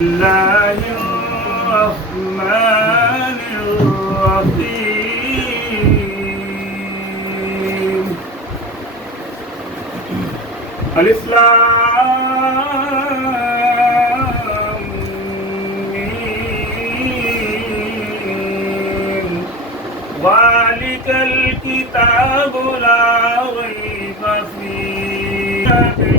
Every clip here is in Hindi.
अलिफ लाम मीम ज़ालिकल किताबु ला रैब फीहि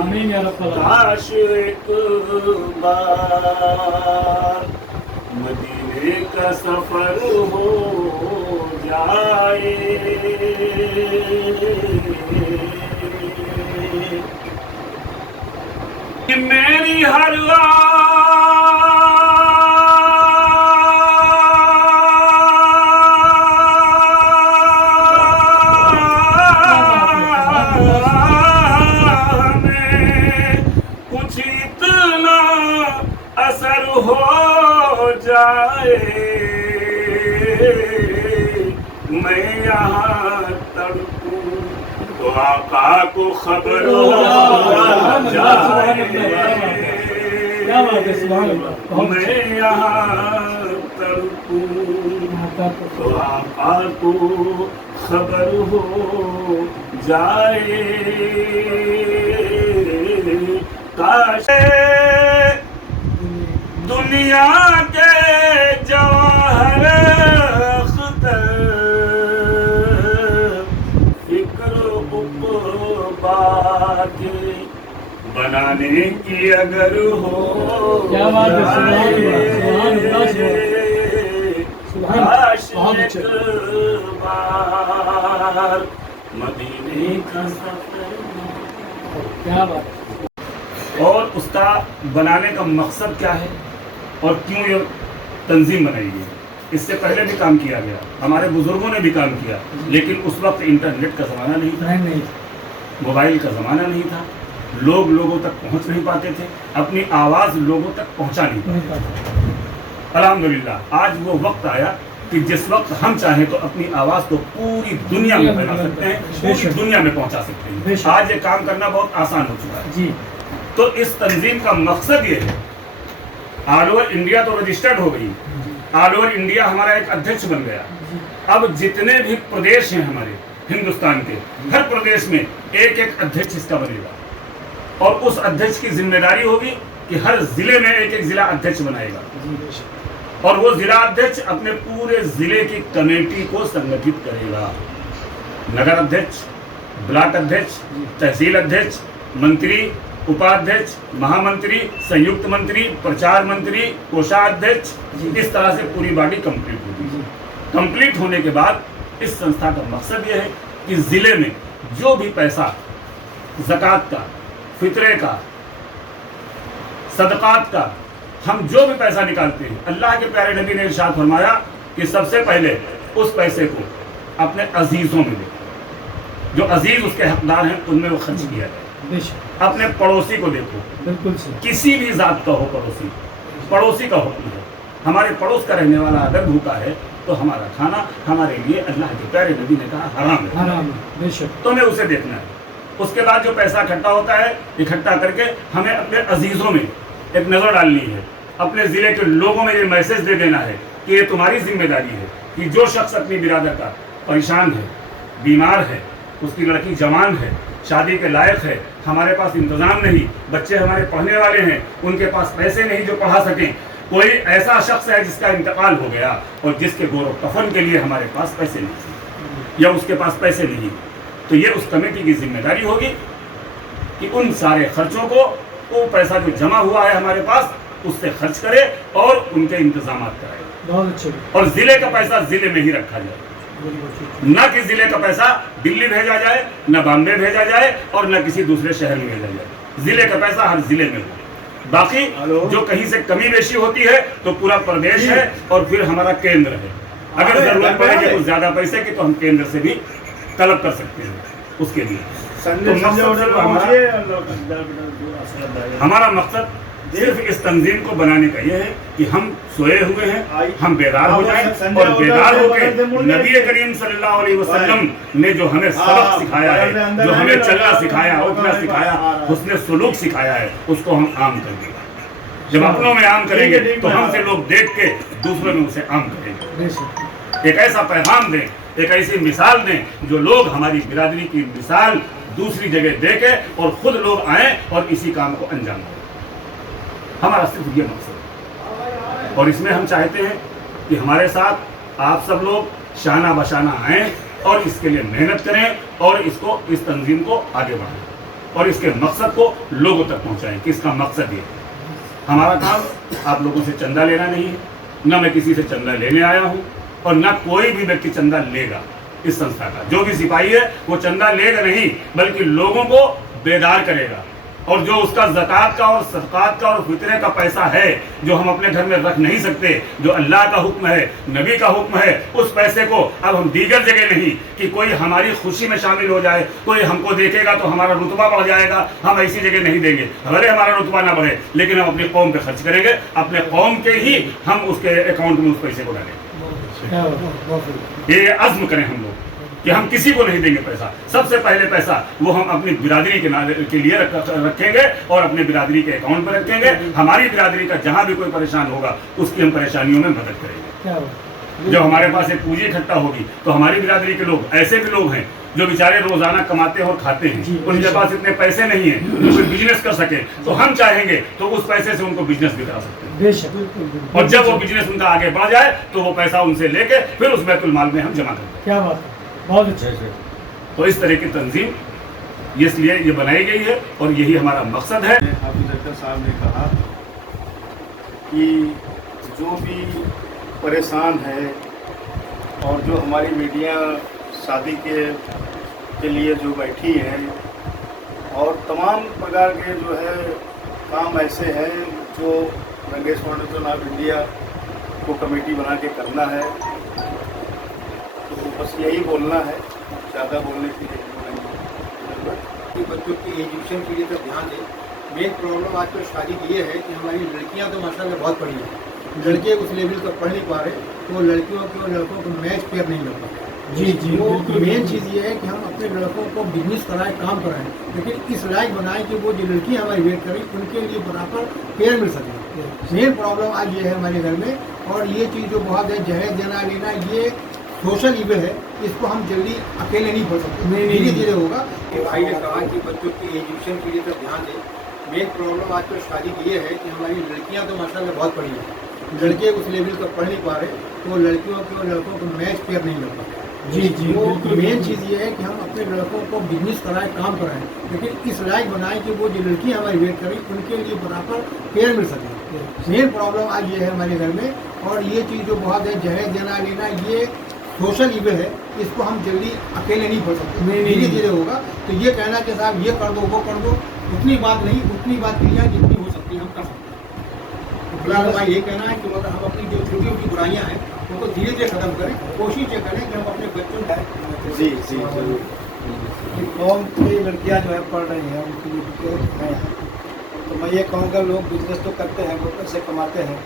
आमीन या रब्बल आशिक बार मदीने का सफर हो जाए कि मेरी हर असर हो जाए मैं यहाँ तड़पूं तो आका को खबर हो जाए मैं यहाँ तड़पूं तो आका को खबर हो जाए काश दुनिया के जवाहर अख्तर फिक्र उक़बा के बनाने की अगर हो क्या बात है, मदीने का सफर क्या बात। और उसका बनाने का मकसद क्या है और क्यों ये तंजीम बनाई गई, इससे पहले भी काम किया गया, हमारे बुजुर्गों ने भी काम किया, लेकिन उस वक्त इंटरनेट का ज़माना नहीं था, मोबाइल का ज़माना नहीं था, लोग लोगों तक पहुंच नहीं पाते थे, अपनी आवाज़ लोगों तक पहुंचा नहीं पाते। अल्हम्दुलिल्लाह आज वो वक्त आया कि जिस वक्त हम चाहें तो अपनी आवाज़ को पूरी दुनिया में फैला सकते हैं, पूरी दुनिया में पहुंचा सकते हैं। आज ये काम करना बहुत आसान हो चुका है जी। तो इस तंजीम का मकसद ये है, ऑल ओवर इंडिया तो रजिस्टर्ड हो गई, ऑल ओवर इंडिया हमारा एक अध्यक्ष बन गया। अब जितने भी प्रदेश हैं हमारे हिंदुस्तान के, हर प्रदेश में एक एक अध्यक्ष इसका बनेगा और उस अध्यक्ष की जिम्मेदारी होगी कि हर जिले में एक एक जिला अध्यक्ष बनाएगा और वो जिला अध्यक्ष अपने पूरे जिले की कमेटी को संगठित करेगा। नगर अध्यक्ष, ब्लॉक अध्यक्ष, तहसील अध्यक्ष, मंत्री, उपाध्यक्ष, महामंत्री, संयुक्त मंत्री, प्रचार मंत्री, कोषाध्यक्ष, इस तरह से पूरी बॉडी कंप्लीट होगी। कंप्लीट होने के बाद इस संस्था का मकसद यह है कि जिले में जो भी पैसा ज़कात का, फितरे का, सदकात का, हम जो भी पैसा निकालते हैं, अल्लाह के प्यारे नबी ने इरशाद फरमाया कि सबसे पहले उस पैसे को अपने अजीज़ों में दे, जो अजीज़ उसके हकदार हैं उनमें वो खर्च किया जाए। अपने पड़ोसी को देखो, बिल्कुल किसी भी जात का हो, पड़ोसी का हुक्म है। हमारे पड़ोस का रहने वाला अगर भूखा है तो हमारा खाना हमारे लिए अल्लाह के प्यारे नबी ने कहा हराम है, तो हमें उसे देखना है। उसके बाद जो पैसा इकट्ठा होता है, इकट्ठा करके हमें अपने अजीज़ों में एक नज़र डालनी है, अपने ज़िले के लोगों में ये मैसेज दे देना है कि ये तुम्हारी जिम्मेदारी है कि जो शख्स अपनी बिरादर का परेशान है, बीमार है, उसकी लड़की जवान है, शादी के लायक है, हमारे पास इंतजाम नहीं, बच्चे हमारे पढ़ने वाले हैं, उनके पास पैसे नहीं जो पढ़ा सकें, कोई ऐसा शख्स है जिसका इंतकाल हो गया और जिसके गोरो कफन के लिए हमारे पास पैसे नहीं या उसके पास पैसे नहीं, तो ये उस कमेटी की जिम्मेदारी होगी कि उन सारे खर्चों को, वो पैसा जो जमा हुआ है हमारे पास, उससे खर्च करे और उनके इंतजाम कराए। बहुत अच्छे। और जिले का पैसा जिले में ही रखा जाए, न कि जिले का पैसा दिल्ली भेजा जाए, न बॉम्बे भेजा जाए और न किसी दूसरे शहर में भेजा जाए। जिले का पैसा हर जिले में हो। बाकी जो कहीं से कमी बेशी होती है तो पूरा प्रदेश है और फिर हमारा केंद्र है। अगर जरूरत पड़ेगी कुछ ज्यादा पैसे की तो हम केंद्र से भी तलब कर सकते हैं उसके लिए। तो हमारा मकसद सिर्फ इस तंजीम को बनाने का यह है कि हम सोए हुए हैं, हम बेदार हो जाएं और बेदार होकर नबी करीम सल्लल्लाहु अलैहि वसल्लम ने जो हमें सबक सिखाया है, जो हमें चलना सिखाया, उठना सिखाया, हुस्न सुलूक सिखाया है, उसको हम आम करेंगे। जब अपनों में आम करेंगे तो हमसे लोग देख के दूसरों में उसे आम करेंगे। एक ऐसा पैगाम दें, एक ऐसी मिसाल दें जो लोग हमारी बिरादरी की मिसाल दूसरी जगह देखें और खुद लोग आए और इसी काम को अंजाम दें। हमारा सिर्फ ये मकसद है और इसमें हम चाहते हैं कि हमारे साथ आप सब लोग शाना बशाना आएँ और इसके लिए मेहनत करें और इसको, इस तंजीम को आगे बढ़ाएं और इसके मकसद को लोगों तक पहुंचाएं कि इसका मकसद ये है। हमारा काम आप लोगों से चंदा लेना नहीं है, न मैं किसी से चंदा लेने आया हूँ और न कोई भी व्यक्ति चंदा लेगा। इस संस्था का जो भी सिपाही है वो चंदा लेगा नहीं, बल्कि लोगों को बेदार करेगा और जो उसका ज़कात का और सदक़ात का और फितरे का पैसा है जो हम अपने घर में रख नहीं सकते, जो अल्लाह का हुक्म है, नबी का हुक्म है, उस पैसे को अब हम दीगर जगह नहीं कि कोई हमारी खुशी में शामिल हो जाए, कोई हमको देखेगा तो हमारा रुतबा बढ़ जाएगा, हम ऐसी जगह नहीं देंगे। भले हमारा रुतबा ना बढ़े लेकिन हम अपनी कौम पे खर्च करेंगे, अपने कौम के ही हम उसके अकाउंट में उस पैसे को डालेंगे। ये अज़्म करें हम लोग कि हम किसी को नहीं देंगे पैसा। सबसे पहले पैसा वो हम अपनी बिरादरी के लिए रखेंगे और अपने बिरादरी के अकाउंट में रखेंगे। हमारी बिरादरी का जहाँ भी कोई परेशान होगा उसकी हम परेशानियों में मदद करेंगे। जब हमारे पास एक पूंजी इकट्ठा होगी तो हमारी बिरादरी के लोग, ऐसे भी लोग हैं जो बेचारे रोजाना कमाते हैं और खाते हैं, उनके पास इतने पैसे नहीं है जो कोई बिजनेस कर सके, तो हम चाहेंगे तो उस पैसे से उनको बिजनेस भी करा सकते हैं। और जब वो बिजनेस उनका आगे बढ़ जाए तो वो पैसा उनसे लेके फिर उस बैतुल माल में हम जमा करते हैं। क्या बात है, बहुत अच्छे से। तो इस तरह की तंजीम इसलिए ये बनाई गई है और यही हमारा मकसद है। हाफिज अख्तर साहब ने कहा कि जो भी परेशान है और जो हमारी मीडिया शादी के लिए जो बैठी है और तमाम प्रकार के जो है काम ऐसे हैं जो रंगेश फाउंडेशन ऑफ इंडिया को कमेटी बना के करना है, तो बस यही बोलना है, ज़्यादा बोलने की बच्चों की एजुकेशन के लिए तो ध्यान दें। मेन प्रॉब्लम आजकल शादी की ये है कि हमारी लड़कियां तो माशाल्लाह बहुत पढ़ी हैं, लड़के उस लेवल तक पढ़ नहीं पा रहे, तो लड़कियों के और लड़कों को मैच पेयर नहीं लग पाता। जी जी, तो मेन चीज़ ये है कि हम अपने लड़कों को बिजनेस कराएं, काम कराएं, लेकिन इस लायक बनाएं कि वो जो लड़कियाँ हमारी वेट करें उनके लिए बराबर पेयर मिल सके। मेन प्रॉब्लम आज ये है हमारे घर में, और ये चीज़ जो बहुत है जहेज देना लेना, ये सोशल इवेल है, इसको हम जल्दी अकेले नहीं पढ़ सकते, धीरे धीरे होगा। भाई ने कहा कि बच्चों की एजुकेशन के लिए तो ध्यान दें। मेन प्रॉब्लम आजकल शादी की ये है कि हमारी लड़कियां तो माशाल्लाह बहुत पढ़ी हैं, लड़के उस लेवल तक पढ़ नहीं पा रहे, तो लड़कियों के और लड़कों को मैच पेयर नहीं लग पाता। जी जी, तो मेन चीज़ ये है कि हम अपने लड़कों को बिजनेस कराएं, काम कराएं, लेकिन इस लायक बनाएं कि वो जो लड़कियां हमारी वेट करें उनके लिए बराबर पेयर मिल सके। मेन प्रॉब्लम आज ये है हमारे घर में, और ये चीज़ जो बहुत है जहेज देना लेना, ये सोशल इवेल है, इसको हम जल्दी अकेले नहीं पढ़ सकते, धीरे धीरे होगा। तो ये कहना कि साहब ये कर दो वो कर दो, उतनी बात नहीं, उतनी बात क्रिया जितनी हो सकती है हम कर सकते हैं। तो फिलहाल हमारा ये कहना है कि मतलब हम अपनी जो छोटी छोटी बुराइयाँ हैं उनको धीरे धीरे खत्म करें, कोशिश ये करें कि हम अपने बच्चों को जी जरूर कौम की लड़कियां जो है पढ़ रही हैं उनके लिए है, तो मैं ये कहूँगा लोग बिजनेस तो करते हैं, वो पैसे कमाते हैं,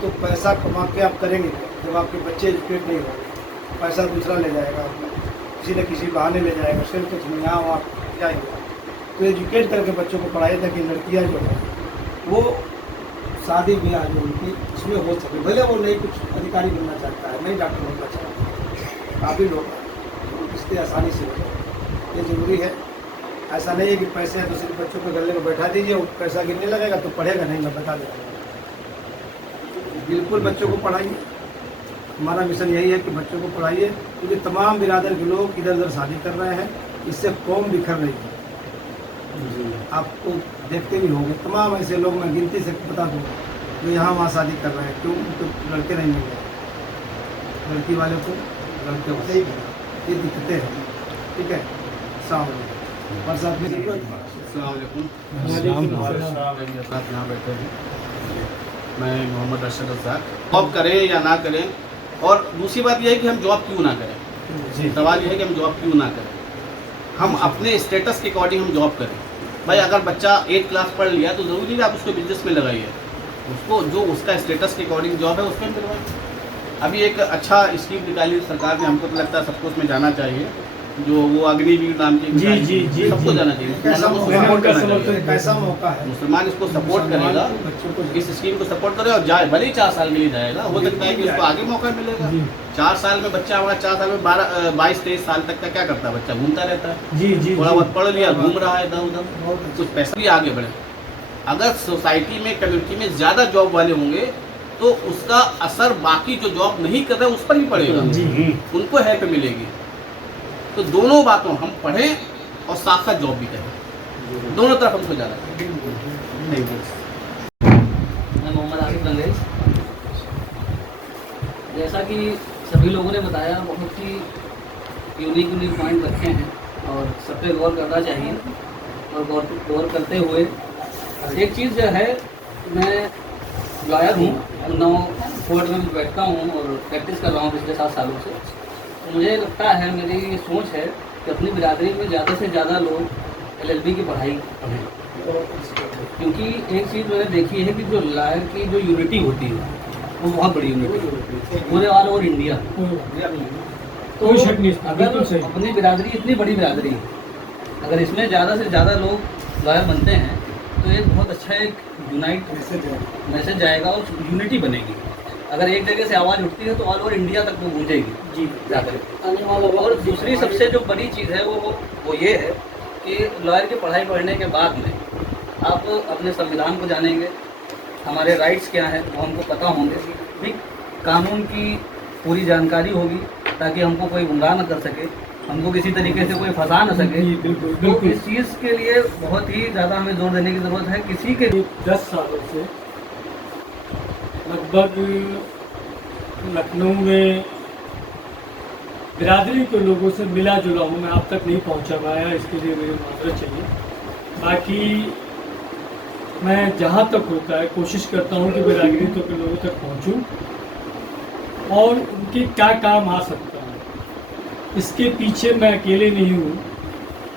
तो पैसा कमा के आप करेंगे जब आपके बच्चे एजुकेट नहीं होंगे, पैसा दूसरा ले जाएगा, किसी न किसी बहाने ले जाएगा, सिर्फ कुछ नहीं यहाँ वहाँ जाएंगे। तो एजुकेट करके बच्चों को पढ़ाइए ताकि लड़कियाँ जो है वो शादी ब्याह जो उनकी इसमें हो सके। भले वो नहीं कुछ अधिकारी बनना चाहता है, नहीं डॉक्टर बनना चाहता है, काफ़ी लोग इससे आसानी से हो जाए, ये ज़रूरी है। ऐसा नहीं है कि पैसे हैं तो सिर्फ बच्चों को गले में बैठा दीजिए, वो पैसा गिरने लगेगा तो पढ़ेगा नहीं, मैं बता देता हूँ। बिल्कुल बच्चों को पढ़ाइए, हमारा मिशन यही है कि बच्चों को पढ़ाइए, क्योंकि तमाम बिरादर के लोग इधर उधर शादी कर रहे हैं, इससे कौम बिखर रही है। आपको देखते भी होंगे तमाम ऐसे लोग, मैं गिनती से बता दूँगा, जो यहाँ वहाँ शादी कर रहे हैं। क्यों? तो लड़के नहीं मिल रहे, लड़की वाले को लड़के वाले, ये दिक्कतें हैं। ठीक है, बरसात में साथ यहाँ बैठे हैं। मैं मोहम्मद अरशद रज़ाक। जॉब करें या ना करें, और दूसरी बात यह है कि हम जॉब क्यों ना करें। सवाल यह है कि हम जॉब क्यों ना करें, हम अपने स्टेटस के अकॉर्डिंग हम जॉब करें। भाई अगर बच्चा 8th क्लास पढ़ लिया तो ज़रूरी नहीं कि आप उसको बिजनेस में लगाइए, उसको जो उसका स्टेटस के अकॉर्डिंग जॉब है उसमें करवाइए। अभी एक अच्छा स्कीम निकाली सरकार ने, हमको तो लगता है सबको उसमें जाना चाहिए, जो वो अग्निवीर नाम की जी, सबको जाना चाहिए। कैसा सपोर्ट करना चाहिए। कैसा मौका है, मुसलमान इसको सपोर्ट करेगा, बच्चों को इस स्कीम को सपोर्ट करे और जाए, भले ही 4 साल के लिए जाएगा, हो सकता है कि उसको आगे मौका मिलेगा। 4 साल में बच्चा हमारा 4 साल में 22-23 साल तक का क्या करता है बच्चा, घूमता रहता है। जी थोड़ा बहुत पढ़ लिया, घूम रहा है इधर उधर, कुछ पैसा भी आगे बढ़े। अगर सोसाइटी में, कम्युनिटी में ज़्यादा जॉब वाले होंगे तो उसका असर बाकी जो जॉब नहीं कर रहे उस पर भी पड़ेगा, उनको हेल्प मिलेगी। तो दोनों बातों, हम पढ़ें और साथ साथ जॉब भी करें, दोनों तरफ हमको जाना चाहिए। मैं मोहम्मद आसिफ रंगेज। जैसा कि सभी लोगों ने बताया, बहुत ही यूनिक पॉइंट रखे हैं और सब पे गौर करना चाहिए। और गौर करते हुए एक चीज़ जो है, मैं लॉयर हूँ, 9 कोर्ट में बैठता हूँ और प्रैक्टिस कर रहा हूँ पिछले 7 सालों से। तो मुझे लगता है, मेरी सोच है कि अपनी बिरादरी में ज़्यादा से ज़्यादा लोग LLB की पढ़ाई करें, क्योंकि एक चीज़ मैंने देखी है कि जो लॉयर की जो यूनिटी होती है वो बहुत बड़ी यूनिटी पूरे ऑल ओवर इंडिया। तो कोई शक नहीं, अगर बिल्कुल सही। अपनी बिरादरी इतनी बड़ी बिरादरी है, अगर इसमें ज़्यादा से ज़्यादा लोग लॉयर बनते हैं तो एक बहुत अच्छा एक यूनाइट मैसेज जाएगा और यूनिटी बनेगी। अगर एक जगह से आवाज़ उठती है तो ऑल ओवर इंडिया तक वो गूंजेगी जी जाकर। और दूसरी सबसे जो बड़ी चीज़ है वो ये है कि लॉयर की पढ़ाई पढ़ने के बाद में आप अपने संविधान को जानेंगे, हमारे राइट्स क्या हैं वो हमको पता होंगे, ठीक, कानून की पूरी जानकारी होगी ताकि हमको कोई गुमराह न कर सके, हमको किसी तरीके से कोई फंसा न सके। तो इस चीज़ के लिए बहुत ही ज़्यादा हमें जोर देने की ज़रूरत है। किसी के 10 सालों से लगभग लखनऊ में बिरादरी के लोगों से मिला जुला हूँ, मैं आप तक नहीं पहुँचा पाया, इसके लिए मेरी माजरत चाहिए। बाकी मैं जहाँ तक होता है कोशिश करता हूँ कि बिरादरी तो के लोगों तक पहुँचूँ और उनके क्या काम आ सकता है। इसके पीछे मैं अकेले नहीं हूँ,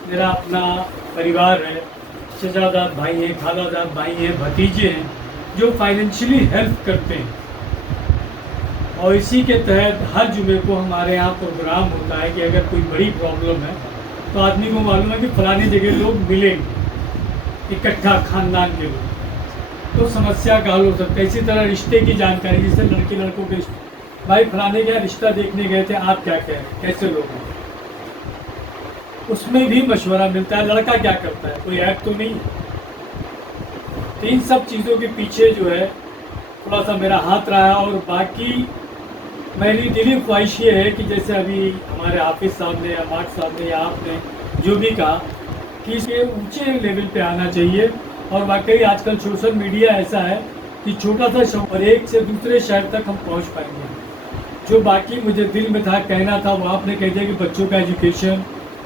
मेरा अपना परिवार है, चचाजाद भाई हैं, खालाजाद भाई हैं, भतीजे हैं जो फाइनेंशियली हेल्प करते हैं। और इसी के तहत हर जुमे को हमारे यहाँ प्रोग्राम होता है कि अगर कोई बड़ी प्रॉब्लम है तो आदमी को मालूम है कि फलानी जगह लोग मिलेंगे इकट्ठा, खानदान के लोग, तो समस्या का हल हो सकता है। इसी तरह रिश्ते की जानकारी, जैसे लड़के लड़कों के भाई फलाने का रिश्ता देखने गए थे, आप क्या कह रहे हैं, कैसे लोग हैं, उसमें भी मशवरा मिलता है। लड़का क्या करता है, कोई ऐप तो नहीं। तो इन सब चीज़ों के पीछे जो है थोड़ा सा मेरा हाथ रहा है। और बाकी मेरी दिली ख्वाहिश ये है कि जैसे अभी हमारे हाफिज़ साहब ने या मार्क साहब ने या आपने जो भी कहा कि इसके ऊंचे लेवल पे आना चाहिए। और वाकई आजकल सोशल मीडिया ऐसा है कि छोटा सा शहर और एक से दूसरे शहर तक हम पहुंच पाएंगे। जो बाकी मुझे दिल में था, कहना था, वो आपने कह दिया कि बच्चों का एजुकेशन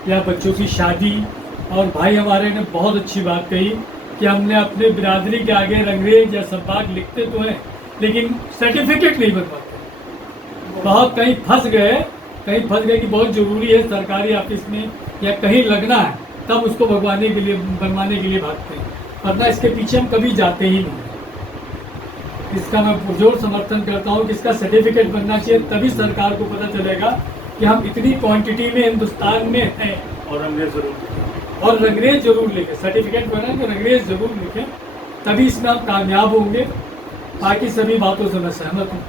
या बच्चों की शादी। और भाई हमारे ने बहुत अच्छी बात कही कि हमने अपने बिरादरी के आगे रंगरेज या संपाक लिखते तो हैं लेकिन सर्टिफिकेट नहीं बनवाते। बहुत कहीं फंस गए कि बहुत ज़रूरी है सरकारी ऑफिस में या कहीं लगना है, तब उसको बनवाने के लिए भागते हैं, वरना इसके पीछे हम कभी जाते ही नहीं। इसका मैं पुरजोर समर्थन करता हूँ कि इसका सर्टिफिकेट बनना चाहिए, तभी सरकार को पता चलेगा कि हम इतनी क्वांटिटी में हिंदुस्तान में हैं। और रंगरेज जरूर लिखें, सर्टिफिकेट बना कि रंगरेज जरूर लिखें, तभी इसमें हम कामयाब होंगे। बाकी सभी बातों से मैं सहमत हूँ।